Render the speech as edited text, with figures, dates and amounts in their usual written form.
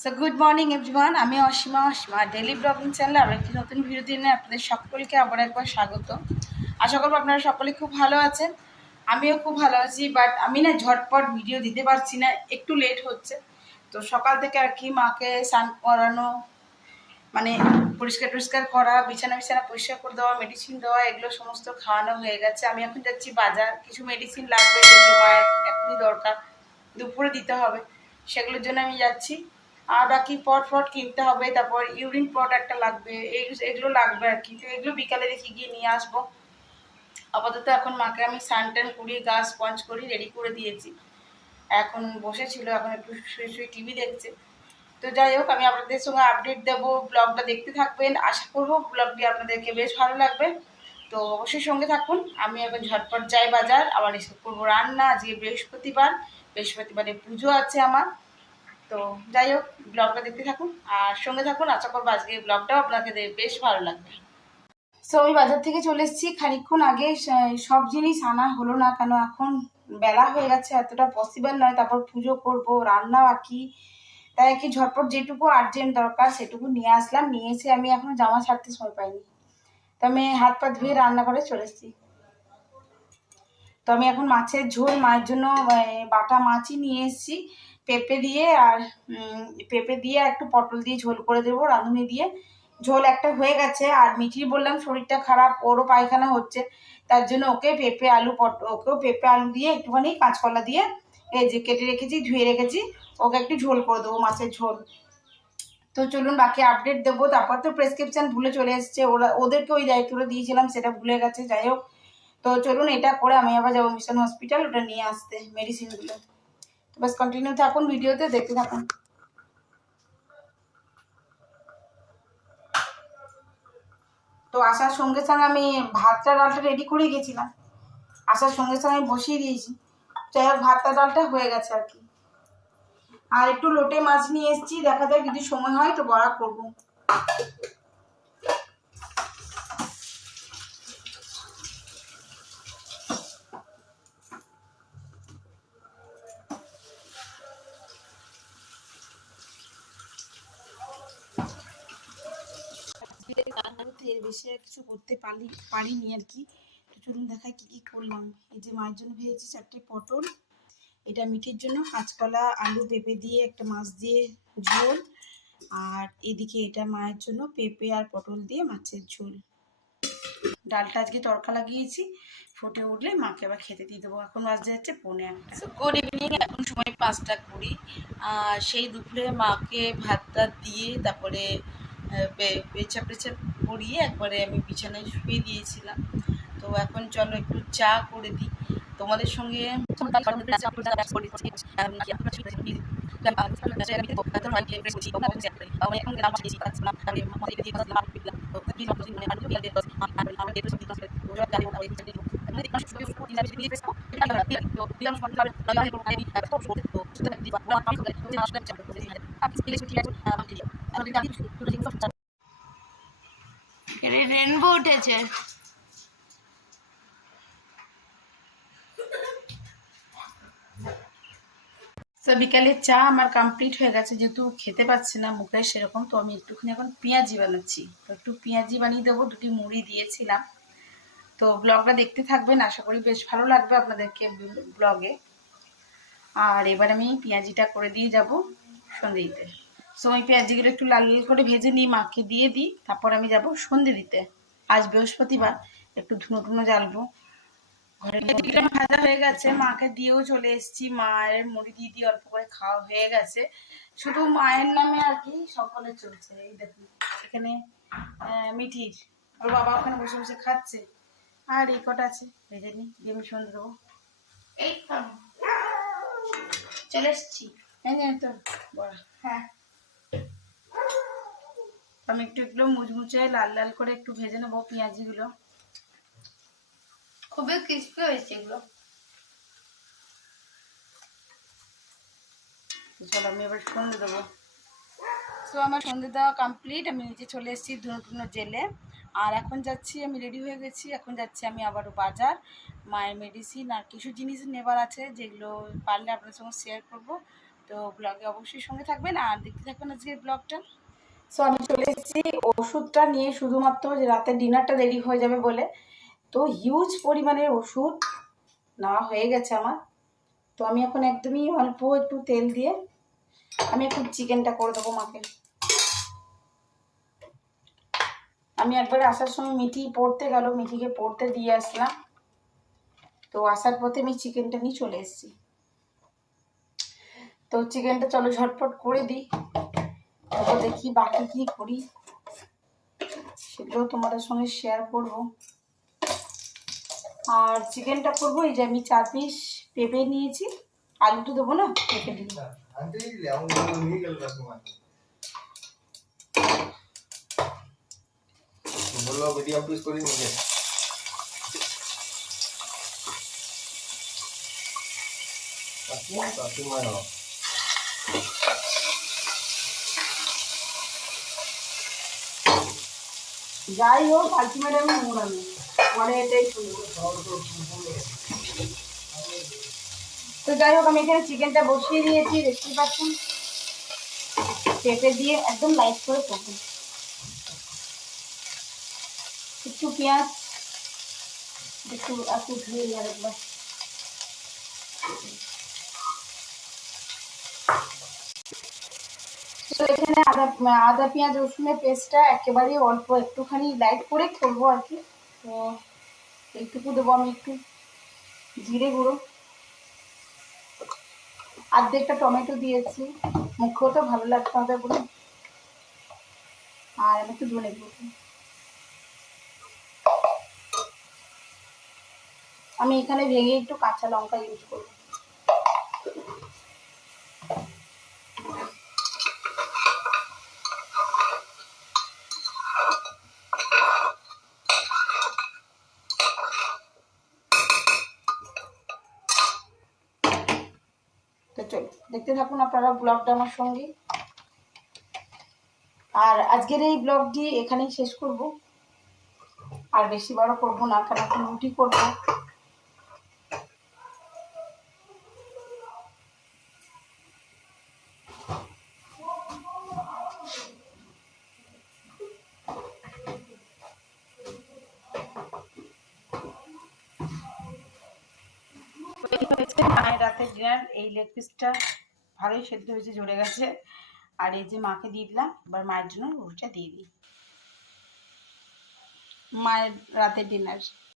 So good morning everyone, আমি Asima daily blogging চ্যানেলে আরও একটি নতুন ভিডিও দিনে আপনাদের সকলকে আবার একবার স্বাগত। আশা করবো আপনারা সকলে খুব ভালো আছেন, আমিও খুব ভালো আছি। বাট আমি না ঝটপট ভিডিও দিতে পারছি না, একটু লেট হচ্ছে। তো সকাল থেকে আর কি মাকে স্নান করানো, মানে পরিষ্কার করা, বিছানা পরিষ্কার করে দেওয়া, মেডিসিন দেওয়া, এগুলো সমস্ত খাওয়ানো হয়ে গেছে। আমি এখন যাচ্ছি বাজার, কিছু মেডিসিন লাগবে যেগুলো মায়ের এখনই দরকার, দুপুরে দিতে হবে, সেগুলোর জন্য আমি যাচ্ছি। আর বাকি পট কিনতে হবে, তারপর ইউরিন পট একটা লাগবে, এগুলো লাগবে আর কি। তো এগুলো বিকালে দেখি গিয়ে নিয়ে আসবো। আপাতত এখন মাকে আমি স্নান করিয়ে গা স্পঞ্জ করি রেডি করে দিয়েছি। এখন বসেছিল, এখন একটু শুয়ে টিভি দেখছে। তো যাই হোক, আমি আপনাদের সঙ্গে আপডেট দেবো, ব্লগটা দেখতে থাকবেন। আশা করবো ব্লগটি আপনাদেরকে বেশ ভালো লাগবে। তো অবশ্যই সঙ্গে থাকুন। আমি এখন ঝটপট যাই বাজার, আবার এসে করবো রান্না। আজকে বৃহস্পতিবারে পুজো আছে আমার। তো যাই হোক, ব্লগটা দেখতে থাকুন আর সঙ্গে থাকুন। আশা করবো আজকে ব্লগটাও আপনাকে বেশ ভালো লাগবে। সো আমি বাজার থেকে চলে এসেছি খানিকক্ষণ আগে। সব জিনিস আনা হলো না, কেন এখন বেলা হয়ে গেছে, এতটা পসিবল নয়। তারপর পুজো করব, রান্না বাকি, তাই কি ঝটপট যেটুকু আর্জেন্ট দরকার সেটুকু নিয়ে আসলাম। নিয়ে এসে আমি এখনো জামা ছাড়তে সময় পাইনি, তো আমি হাত পা ধুয়ে রান্না করে চলে এসেছি। তো আমি এখন মাছের ঝোল, মায়ের জন্য বাটা মাছই নিয়ে এসেছি, পেঁপে দিয়ে আর একটু পটল দিয়ে ঝোল করে দেবো রাঁধুনি দিয়ে। ঝোল একটা হয়ে গেছে। আর মিঠির বললাম শরীরটা খারাপ, ওরও পায়খানা হচ্ছে, তার জন্য ওকেও পেঁপে আলু দিয়ে একটুখানি কাঁচকলা দিয়ে এই যে কেটে রেখেছি, ধুয়ে রেখেছি, ওকে একটু ঝোল করে দেবো, মাছের ঝোল। তো চলুন বাকি আপডেট দেবো। তারপর তো প্রেসক্রিপশন ভুলে চলে এসছে, ওদেরকে ওই দায়িত্বটা দিয়েছিলাম, সেটা ভুলে গেছে। যাই হোক, তো চলুন এটা করে আমি আবার যাবো মিশন হসপিটাল, ওটা নিয়ে আসতে মেডিসিনগুলো। তো বাস কন্টিনিউ থাকুন, ভিডিওতে দেখতে থাকুন। তো আসার সঙ্গে সঙ্গে আমি ভাতটা ডালটা রেডি করে গেছিলাম, আসার সঙ্গে সঙ্গে আমি বসিয়ে দিয়েছি। যাই হোক, ভাতটা ডালটা হয়ে গেছে আর কি। আর একটু লোটে মাছ নিয়ে এসেছি, দেখা যাক যদি সময় হয় তো বড়া করবো। এর বেশি আর কিছু করতে পারিনি আর কি। তো চলুন দেখাই কি কি করলাম। এই যে মায়ের জন্য ভেজেছি 4টে পটল, এটা মিঠির জন্য কাঁচকলা আলু পেঁপে দিয়ে একটা মাছ দিয়ে ঝোল, আর এদিকে এটা মায়ের জন্য পেঁপে আর পটল দিয়ে মাছের ঝোল। ডালটা আজকে তড়কা লাগিয়েছি, ফুটে উঠলে মাকে আবার খেতে দিয়ে দেবো। এখন বাজতে যাচ্ছে 1:45। গুড ইভিনিং, এখন সময় 5টা 20। সেই দুপুরে মাকে ভাতটা দিয়ে তারপরে পেঁচা পরিয়ে একবারে আমি বিছানায় শুয়ে দিয়েছিলাম। তো এখন চলো একটু চা করে দিই তোমাদের সঙ্গে। রেনবো উঠেছে। তো বিকালের চা আমার কমপ্লিট হয়ে গেছে, যেহেতু খেতে পাচ্ছি না মুখে সেরকম, তো আমি একটুখানি এখন পেঁয়াজি বানাচ্ছি। তো একটু পেঁয়াজি বানিয়ে দেবো, 2টি মুড়ি দিয়েছিলাম। তো ব্লগটা দেখতে থাকবেন, আশা করি বেশ ভালো লাগবে আপনাদেরকে ব্লগে। আর এবার আমি পেঁয়াজিটা করে দিয়ে যাব সন্ধে দিতে। সো আমি পেঁয়াজিগুলো একটু লাল লাল করে ভেজে নিই, মাকে দিয়ে দিই, তারপর আমি যাব সন্ধে দিতে। আজ বৃহস্পতিবার, একটু ধুনো টুনো জ্বালবো ঘরে। ভাজা হয়ে গেছে, মাকে দিয়েও চলে এসেছি। মায়ের মুড়ি দিয়ে অল্প করে খাওয়া হয়ে গেছে, শুধু মায়ের নামে আর কি সকলে চলছে। এই দেখুন এখানে মিঠির ওর বাবা ওখানে বসে বসে খাচ্ছে, আর এই কটা আছে ভেজে নিই, দিয়ে আমি সন্ধে দেবো। এই চলে এসছি, তো বড়া। হ্যাঁ, আমি একটু এগুলো মুচমুচে লাল লাল করে একটু ভেজে নেবো পেঁয়াজিগুলো, খুবই ক্রিস্পি হয়েছে এগুলো। চলো আমি এবার সন্ধে দেবো। সো আমার সন্ধে দেওয়া কমপ্লিট, আমি নিচে চলে এসেছি ধুনো টুনো জেলে। আর এখন যাচ্ছি, আমি রেডি হয়ে গেছি, এখন যাচ্ছি আমি আবারও বাজার। মায়ের মেডিসিন আর কিছু জিনিস নেবার আছে, যেগুলো পারলে আপনার সঙ্গে শেয়ার করব। তো তো ব্লগে অবশ্যই সঙ্গে থাকবেন আর দেখতে থাকবেন আজকের ব্লগটা। সো আমি চলে এসেছি ওষুধটা নিয়ে, শুধুমাত্র যে রাতের ডিনারটা দেরি হয়ে যাবে বলে। তো হিউজ পরিমাণের ওষুধ নেওয়া হয়ে গেছে আমার। তো আমি এখন একদমই অল্প একটু তেল দিয়ে আমি এখন চিকেনটা করে দেবো মাকে। আমি একবার আসার সময় মিঠি পড়তে গেল, মিঠিকে পড়তে দিয়ে আসলাম। তো আসার পথে আমি চিকেনটা নিয়ে চলে এসেছি। তো চিকেনটা চলো ঝটপট করে দিই, তারপর দেখি বাকি কি করি সেগুলো তোমাদের সঙ্গে শেয়ার করব। আর চিকেনটা করবো, এই যে আমি 4 পিস পেঁপে নিয়েছি, আলু তো দেবো না, পেঁপে দিব। बोलो वीडियो ऑफिस करी मुझे काफी मारो যাই হোক আলটিমেট আমি মোড়ানো পরে এটাই শুনবো। তো যাই হোক আমি এখানে চিকেনটা বসিয়ে দিয়েছি, দেখতে পাচ্ছেন পেঁপে দিয়ে একদম লাইট করে করবো। একটু পেঁয়াজ একটু একটু ধুয়ে আর একবার। তো এখানে আদা পেঁয়াজ রসুনের পেস্টটা একেবারেই অল্প একটুখানি লাইট করে করবো আর কি। তো এইটুকু দেবো আমি, একটু জিরে গুঁড়ো, অর্ধেকটা টমেটো দিয়েছি, মুখেও তো ভালো লাগতে হবে বলে। আর আমি একটু ধনে গুঁড়ো, আমি এখানে ভেঙে একটু কাঁচা লঙ্কা ইউজ করবো। তো চলো দেখতে থাকুন আপনারা ব্লগটা আমার সঙ্গে। আর আজকের এই ব্লগটি এখানেই শেষ করব, আর বেশি বড় করবো না, কারণ এখন রুটি করবো। মায়ের রাতের ডিনার, এই লেগ পিসটা ভালোই সেদ্ধ হয়েছে, ঝরে গেছে। আর এই যে মাকে দিয়ে দিলাম, এবার মায়ের জন্য রুটিটা দিয়ে দিই। মায়ের রাতের ডিনার।